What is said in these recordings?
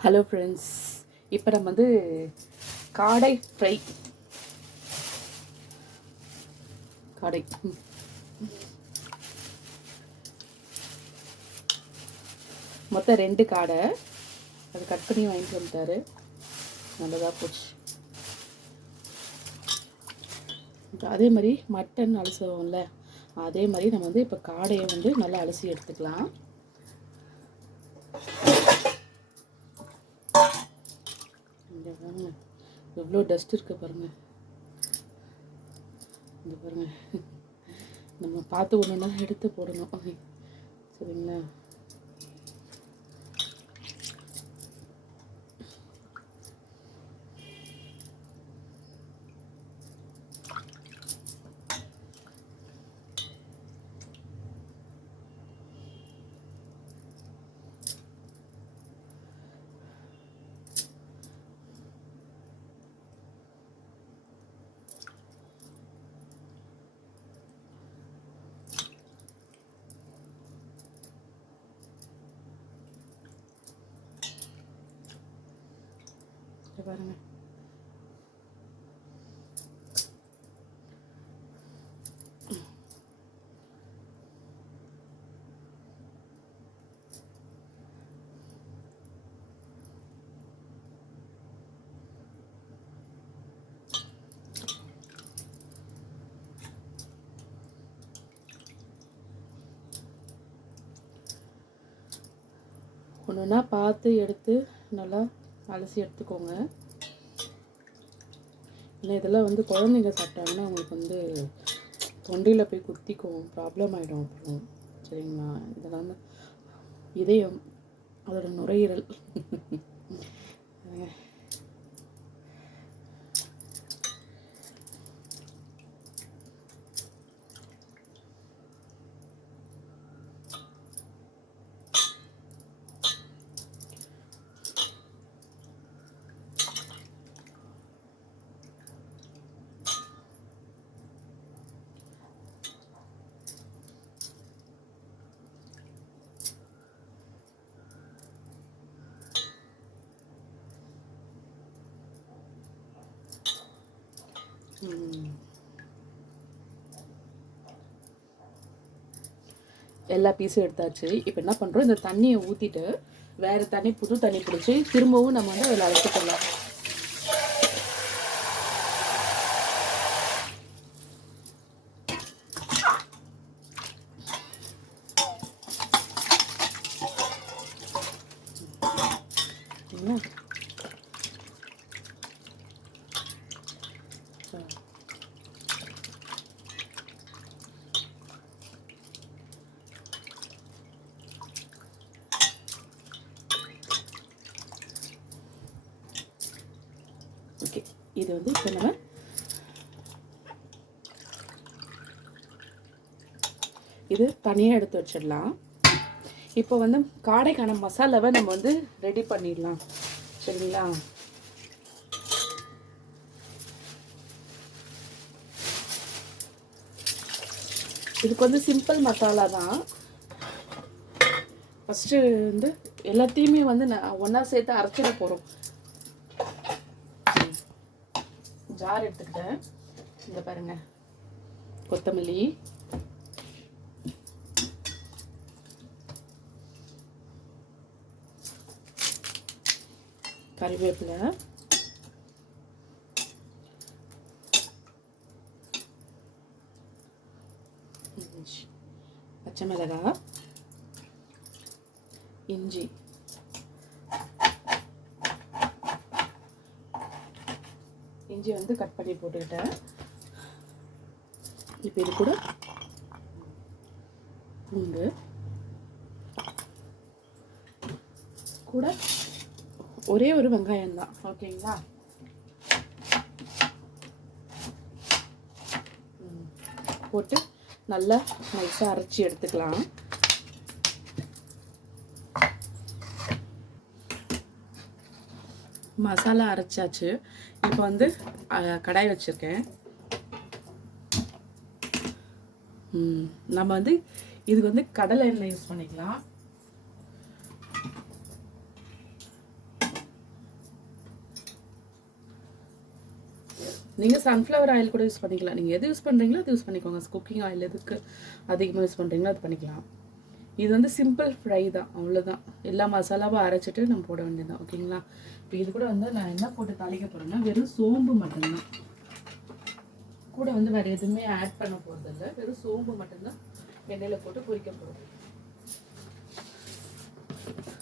Hello friends இப்போ நம்ம வந்து காடை ஃப்ரை காடை. ம். மொத்தம் ரெண்டு காடை. அது கட் பண்ணி வாங்கிட்டு வந்துட்டாரு. நல்லதாக போச்சு. அதே மாதிரி மட்டன் அலசுவோம்ல. அதே மாதிரி நம்ம வந்து இப்போ காடையை வந்து நல்லா அலசி எடுத்துக்கலாம். பாருங்க. எவ்வளோ டஸ்ட் இருக்கு பாருங்க. இந்த பாருங்க. நம்ம பார்த்து ஒன்று எடுத்து போடணும். சரிங்களா? இங்க பாருங்க. ஒன்றுனா பார்த்து எடுத்து நல்லா அலசி எடுத்துக்கோங்க. இல்லை இதெல்லாம் வந்து குழந்தைங்க சாப்பிட்டாங்கன்னா அவங்களுக்கு வந்து தொண்டையில் போய் குத்திக்கும் ப்ராப்ளம் ஆகிடும் அப்புறம். சரிங்களா? இதெல்லாம் வந்து இதயம் அதோட நுரையீரல். எல்லா பீஸும் எடுத்தாச்சு. இப்போ என்ன பண்ணுறோம் இந்த தண்ணியை ஊற்றிட்டு வேறு தண்ணி புது தண்ணி பிடிச்சி திரும்பவும் நம்ம வந்து அதில் அழைச்சிக்கலாம் என்ன சரி. ஓகே இது வந்து இப்போ நம்ம இது தனியாக எடுத்து வச்சிடலாம். இப்போ வந்து காடைக்கான மசாலாவை நம்ம வந்து ரெடி பண்ணிடலாம். சரிங்களா? இதுக்கு வந்து சிம்பிள் மசாலா தான். ஃபஸ்ட்டு வந்து எல்லாத்தையுமே வந்து நான் ஒன்றா சேர்த்து அரைச்சிட போகிறோம் ஜார் எடுத்துக்கிட்டேன். இந்த பாருங்க. கொத்தமல்லி. கறிவேப்பிலை பச்சை மிளகா இஞ்சி. இஞ்சி வந்து கட் பண்ணி போட்டுக்கிட்டேன். இப்போ இது கூட பூண்டு கூட ஒரே ஒரு வெங்காயம் தான். ஓகேங்களா? போட்டு நல்லா நைஸாக அரைச்சி எடுத்துக்கலாம். மசாலா அரைச்சாச்சு. இப்போ வந்து கடாய் வச்சுருக்கேன். நம்ம வந்து இதுக்கு வந்து கடலை எண்ணெய் யூஸ் பண்ணிக்கலாம். நீங்கள் சன்ஃப்ளவர் ஆயில் கூட யூஸ் பண்ணிக்கலாம். நீங்கள் எது யூஸ் பண்ணுறீங்களோ அது யூஸ் பண்ணிக்கோங்க. குக்கிங் ஆயில் எதுக்கு அதிகமாக யூஸ் பண்ணுறீங்களோ அது பண்ணிக்கலாம். இது வந்து சிம்பிள் ஃப்ரை தான் அவ்வளோதான் எல்லா மசாலாவும் அரைச்சிட்டு நம்ம போட வேண்டியதுதான் ஓகேங்களா? இப்போ இது கூட வந்து நான் என்ன போட்டு தாளிக்க போகிறேன்னா வெறும் சோம்பு மட்டும்தான். கூட வந்து வேறு எதுவுமே ஆட் பண்ண போகிறதில்ல வெறும் சோம்பு மட்டும்தான் எண்ணெயில் போட்டு பொரிக்க போகிறோம்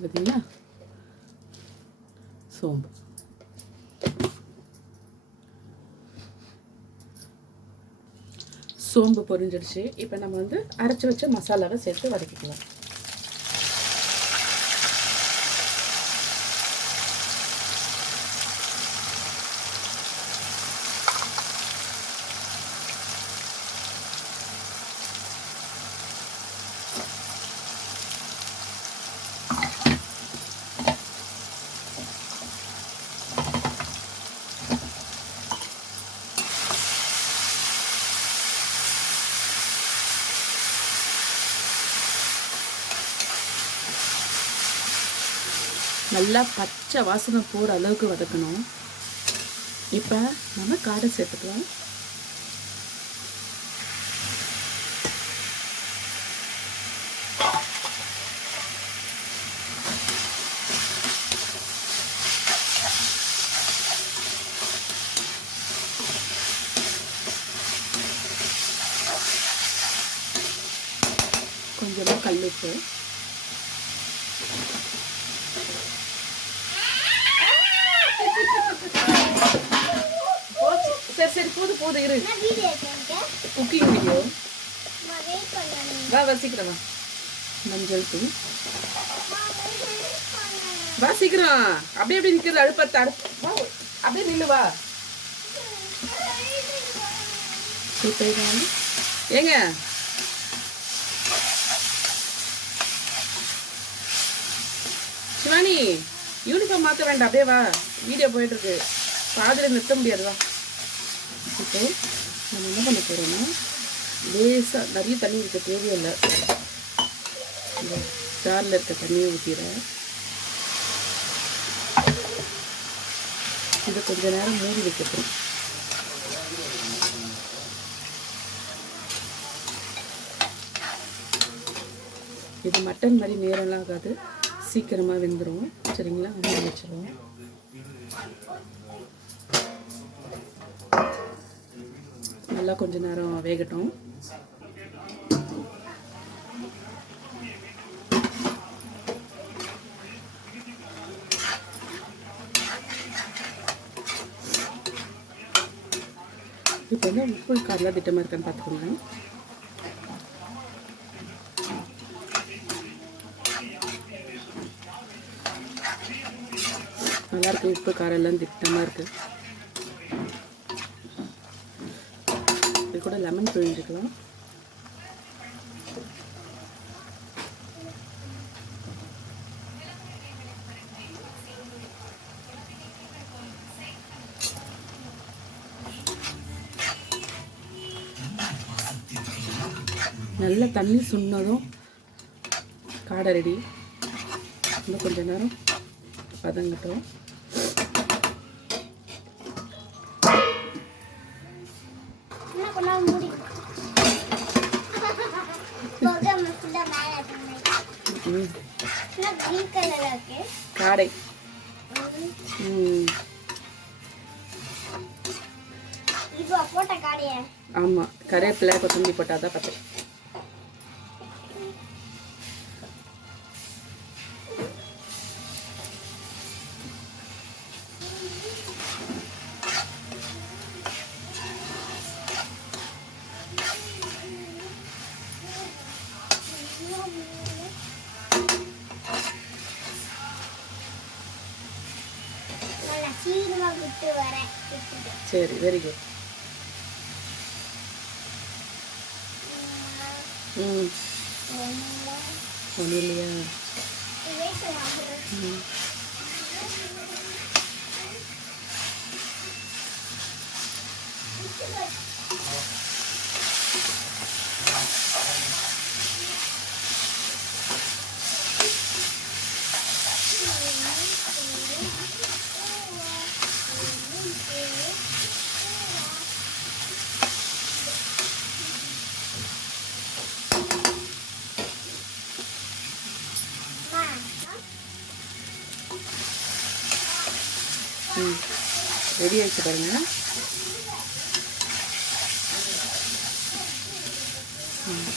பார்த்தீங்களா சோம்பு. சோம்பு பொரிஞ்சிடுச்சு. இப்போ நம்ம வந்து அரைச்சி வச்ச மசாலாவை சேர்த்து வதக்கிக்கலாம். நல்லா பச்சை வாசனை போகிற அளவுக்கு வதக்கணும். இப்போ நம்ம காடை சேர்த்துக்கலாம். கொஞ்சமாக கல்லுப்பு போச்சு. சரி போது போது இரு. குக்கிங் வீடியோ வா வா சீக்கிரம் வா. மஞ்சள் தூள். வா சீக்கிரம். அப்படியே அப்படியே நிற்கிறது அடுப்பத்த அடுப்பு வா அப்படியே நில்லு வா. ஏங்க? சிவானி யூனிஃபார்ம் மாற்ற வேண்டாம். அப்படியே வா. வீடியோ போயிட்டு இருக்கு. பாதியில் நிறுத்த முடியாது வா. போட்டு நம்ம என்ன பண்ண போகிறோம்னா லேசாக நிறைய தண்ணி இருக்க தேவையில்லை. இந்த ஜாரில் இருக்க தண்ணியை ஊற்றிடுறேன் இதை கொஞ்ச நேரம் மூடி வைக்கணும் இது மட்டன் மாதிரி நேரம்லாம் ஆகாது. சீக்கிரமாக வெந்துடும் சரிங்களா? மூடி வச்சிடுவோம் நல்லா கொஞ்ச நேரம் வேகட்டும். இப்போ வந்து உப்பு காரெலாம் திட்டமாக இருக்கான்னு பார்த்துக்கோங்க. நல்லாயிருக்கு உப்பு காரெல்லாம் எல்லாம் திட்டமாக இருக்கு. கூட லெமன் பிழிஞ்சுக்கலாம். நல்ல தண்ணி சுண்ணதும் காடை ரெடி. இன்னும் கொஞ்ச நேரம் பதங்கட்டும் காடை. ம் போட்ட காடைய. ஆமாம் கருவேப்பிலை கொத்தமல்லி போட்டால் தான் பத்தம் சரி வெரி குட் ம் ம். ரெடி ஆகிட்டு பாருங்க. ம்.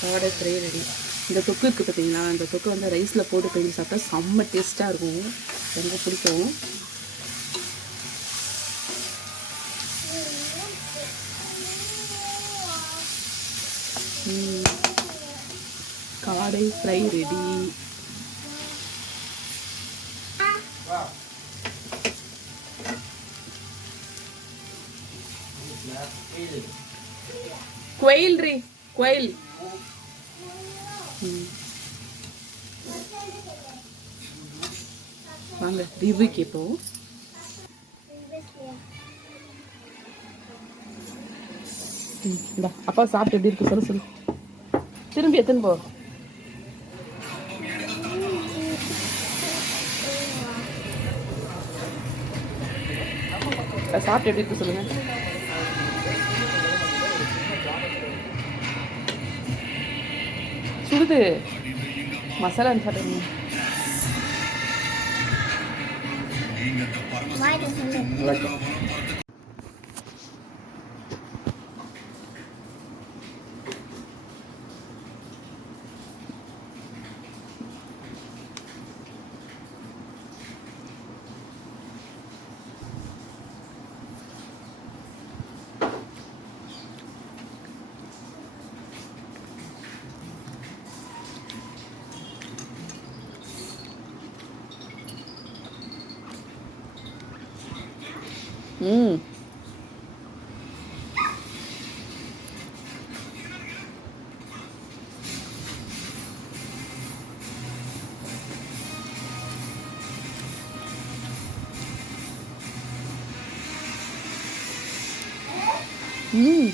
காடை ஃப்ரை ரெடி. இந்த தொக்கு இருக்குது பார்த்தீங்களா இந்த தொக்கு வந்து ரைஸில் போட்டு பெஞ்சு சாப்பிட்டா செம்ம டேஸ்ட்டாக இருக்கும். ரொம்ப பிடிக்கும். காடை ஃப்ரை ரெடி. ரீ குயில் ம். வாங்க ரிவ்யூ கேட்போம் ம், இந்தா அப்பா சாப்பிட்டு எப்படி இருக்கு? சொல்லு சொல்லு. திரும்பி எத்தனை போ. சாப்பிட்டு எப்படி இருக்கு சொல்லுங்க. சுடுது மசாலா சாப்பிடுங்க. வாய்க்கு ம்